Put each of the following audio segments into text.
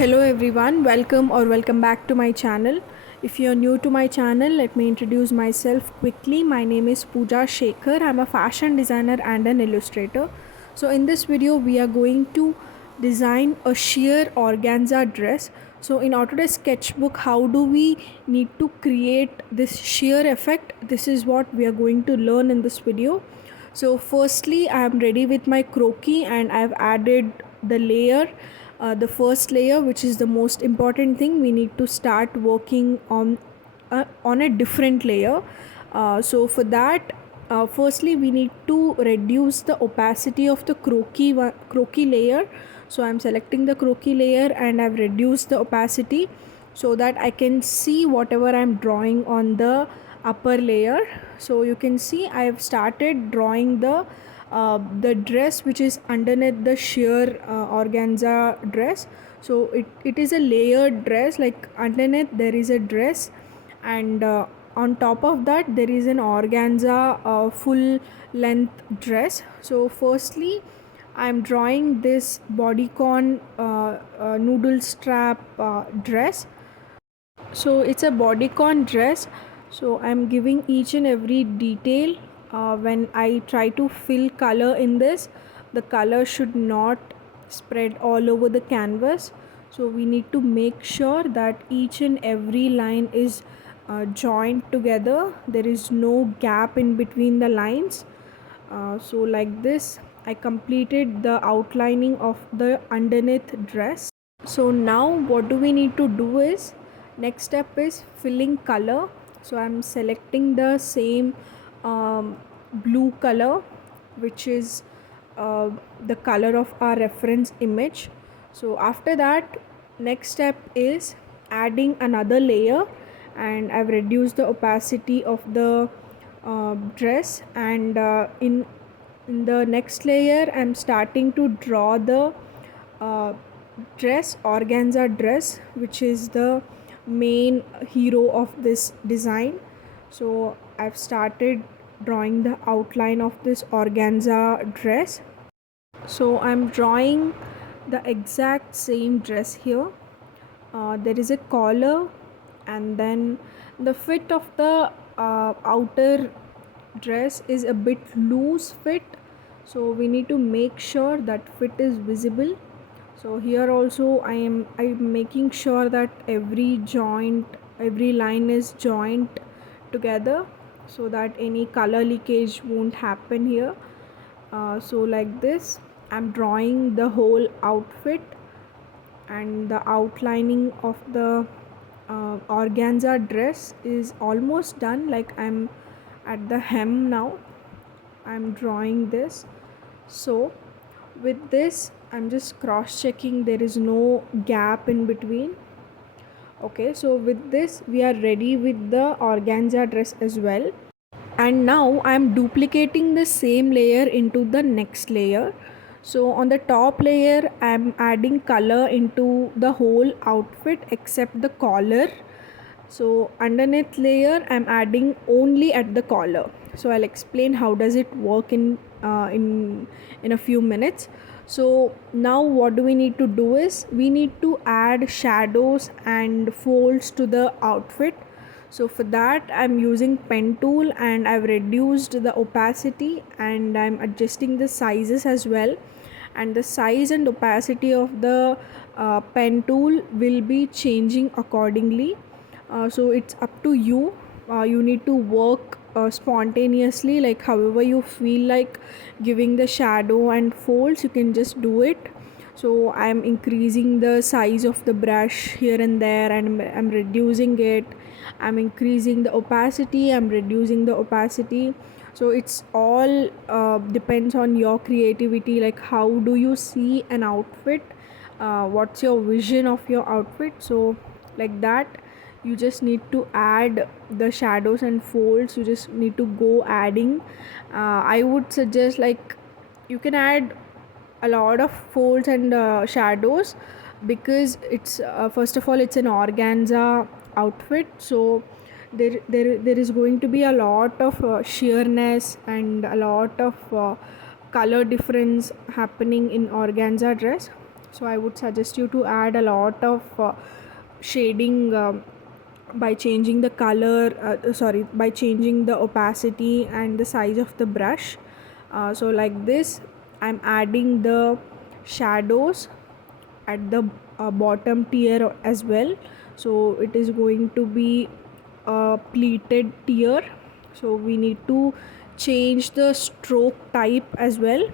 Hello everyone, welcome back to my channel. If you're new to my channel, let me introduce myself quickly. My name is Pooja Shekhar. I'm a fashion designer and an illustrator. So in this video we are going to design a sheer organza dress. So in Autodesk Sketchbook, how do we need to create this sheer effect? This is what we are going to learn in this video. So firstly, I am ready with my croquis and I've added the layer, the first layer, which is the most important thing. We need to start working on a different layer. So for that, firstly we need to reduce the opacity of the croquis layer. So I'm selecting the croquis layer and I've reduced the opacity so that I can see whatever I'm drawing on the upper layer. So you can see I have started drawing the dress which is underneath the sheer organza dress. So it is a layered dress, like underneath there is a dress, and on top of that there is an organza full length dress. So firstly I'm drawing this bodycon noodle strap dress. So it's a bodycon dress. So I'm giving each and every detail. When I try to fill color in this, the color should not spread all over the canvas. So we need to make sure that each and every line is joined together. There is no gap in between the lines. So like this I completed the outlining of the underneath dress. So now what do we need to do is, next step is filling color. So I'm selecting the same blue color, which is the color of our reference image. So after that, next step is adding another layer, and I've reduced the opacity of the dress, and in the next layer I'm starting to draw the uh, organza dress, which is the main hero of this design. So I've started drawing the outline of this organza dress. So I'm drawing the exact same dress here. There is a collar, and then the fit of the outer dress is a bit loose fit, so we need to make sure that fit is visible. So here also I'm making sure that every joint, every line is joined together so that any color leakage won't happen here. So like this I'm drawing the whole outfit, and the outlining of the organza dress is almost done. Like I'm at the hem now. I'm drawing this. So with this I'm just cross checking there is no gap in between. Okay, so with this we are ready with the organza dress as well. And now I'm duplicating the same layer into the next layer. So on the top layer I'm adding color into the whole outfit except the collar. So underneath layer I'm adding only at the collar. So I'll explain how does it work in a few minutes. So now what do we need to do is we need to add shadows and folds to the outfit. So for that I'm using pen tool, and I've reduced the opacity, and I'm adjusting the sizes as well, and the size and opacity of the pen tool will be changing accordingly. So it's up to you. You need to work spontaneously, like however you feel like giving the shadow and folds, you can just do it. So I'm increasing the size of the brush here and there, and I'm reducing it. I'm increasing the opacity, I'm reducing the opacity. So it's all depends on your creativity, like how do you see an outfit, what's your vision of your outfit. So like that you just need to add the shadows and folds. You just need to go adding. I would suggest, like, you can add a lot of folds and shadows, because it's first of all it's an organza outfit. So there is going to be a lot of sheerness and a lot of color difference happening in organza dress. So I would suggest you to add a lot of shading by changing the color, by changing the opacity and the size of the brush. So like this, I'm adding the shadows at the bottom tier as well. So it is going to be a pleated tier, so we need to change the stroke type as well.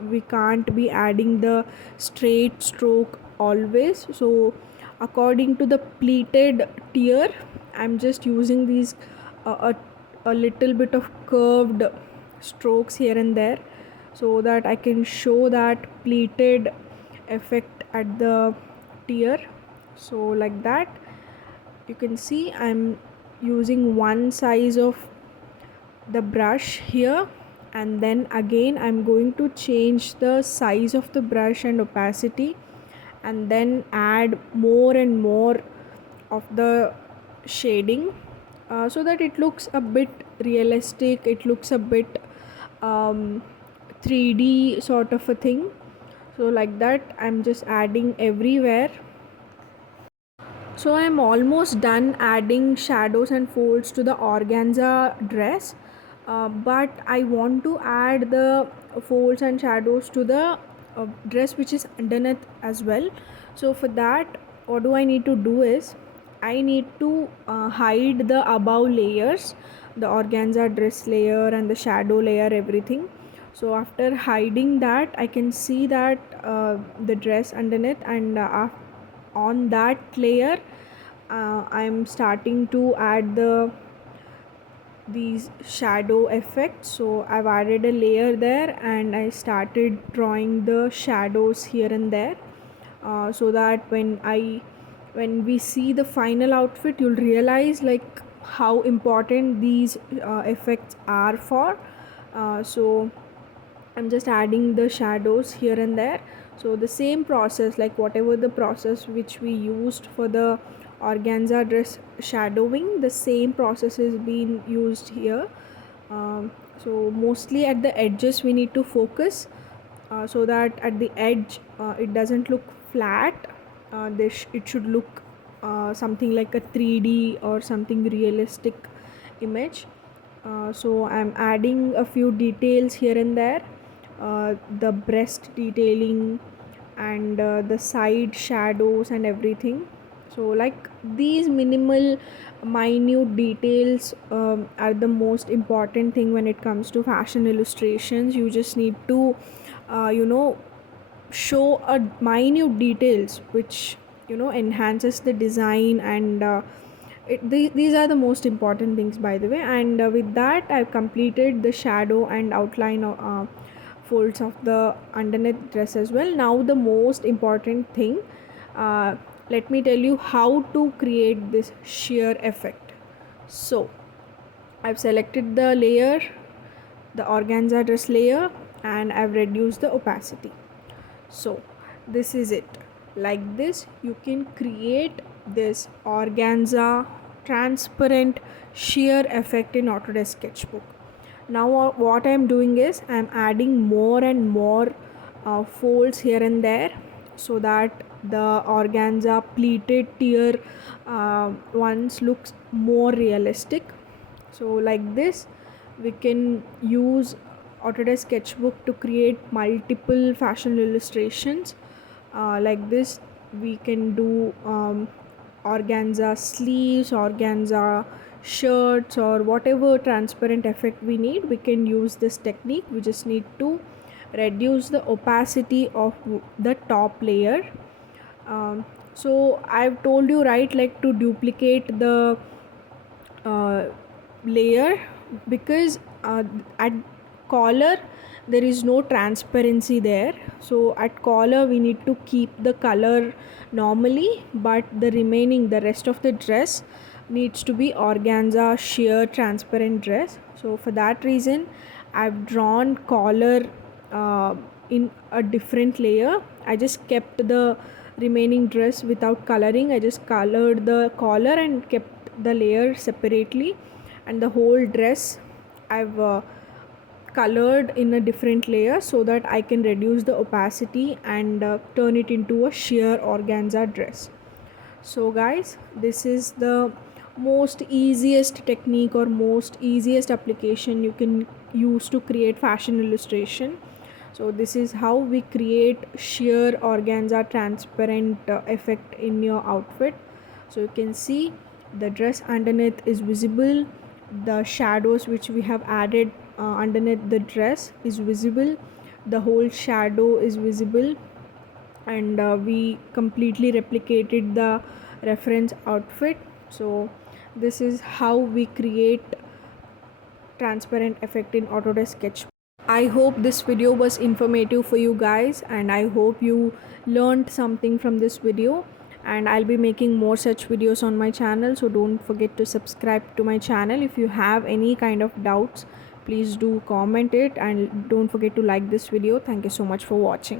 We can't be adding the straight stroke always. So according to the pleated tier, I'm just using these a little bit of curved strokes here and there, so that I can show that pleated effect at the tier. So like that, you can see I'm using one size of the brush here, and then again I'm going to change the size of the brush and opacity, and then add more and more of the shading, so that it looks a bit realistic, it looks a bit 3D sort of a thing. So like that, I'm just adding everywhere. So I'm almost done adding shadows and folds to the organza dress, but I want to add the folds and shadows to the dress which is underneath as well. So for that, what do I need to do is, I need to hide the above layers, the organza dress layer and the shadow layer, everything. So after hiding that, I can see that the dress underneath, and on that layer I'm starting to add these shadow effects. So I've added a layer there, and I started drawing the shadows here and there, so that when we see the final outfit, you'll realize like how important these effects are for. So I'm just adding the shadows here and there. So the same process, like whatever the process which we used for the organza dress shadowing, the same process is being used here. So mostly at the edges we need to focus, so that at the edge it doesn't look flat. It should look something like a 3D or something realistic image. So I'm adding a few details here and there, the breast detailing and the side shadows and everything. So like these minimal minute details are the most important thing when it comes to fashion illustrations. You just need to show a minute details which enhances the design, and these are the most important things, by the way. And with that, I've completed the shadow and outline folds of the underneath dress as well. Now the most important thing, uh, let me tell you how to create this sheer effect. So I've selected the layer, the organza dress layer, and I've reduced the opacity. So this is it. Like this, you can create this organza transparent sheer effect in Autodesk Sketchbook. Now what I'm doing is, I'm adding more and more folds here and there, so that the organza pleated tier ones looks more realistic. So like this, we can use Autodesk Sketchbook to create multiple fashion illustrations. Like this, we can do organza sleeves, organza shirts, or whatever transparent effect we need. We can use this technique. We just need to reduce the opacity of the top layer. So I've told you, right, like to duplicate the uh, layer, because at collar there is no transparency there. So at collar we need to keep the color normally, but the rest of the dress needs to be organza sheer transparent dress. So for that reason, I've drawn collar in a different layer. I just kept the remaining dress without coloring. I just colored the collar and kept the layer separately, and the whole dress I've colored in a different layer so that I can reduce the opacity and turn it into a sheer organza dress. So guys, this is the most easiest technique or most easiest application you can use to create fashion illustration. So this is how we create sheer organza transparent effect in your outfit. So you can see the dress underneath is visible, the shadows which we have added underneath the dress is visible, the whole shadow is visible, and we completely replicated the reference outfit. So this is how we create transparent effect in Autodesk Sketchbook. I hope this video was informative for you guys, and I hope you learned something from this video, and I'll be making more such videos on my channel, so don't forget to subscribe to my channel. If you have any kind of doubts, please do comment it, and don't forget to like this video. Thank you so much for watching.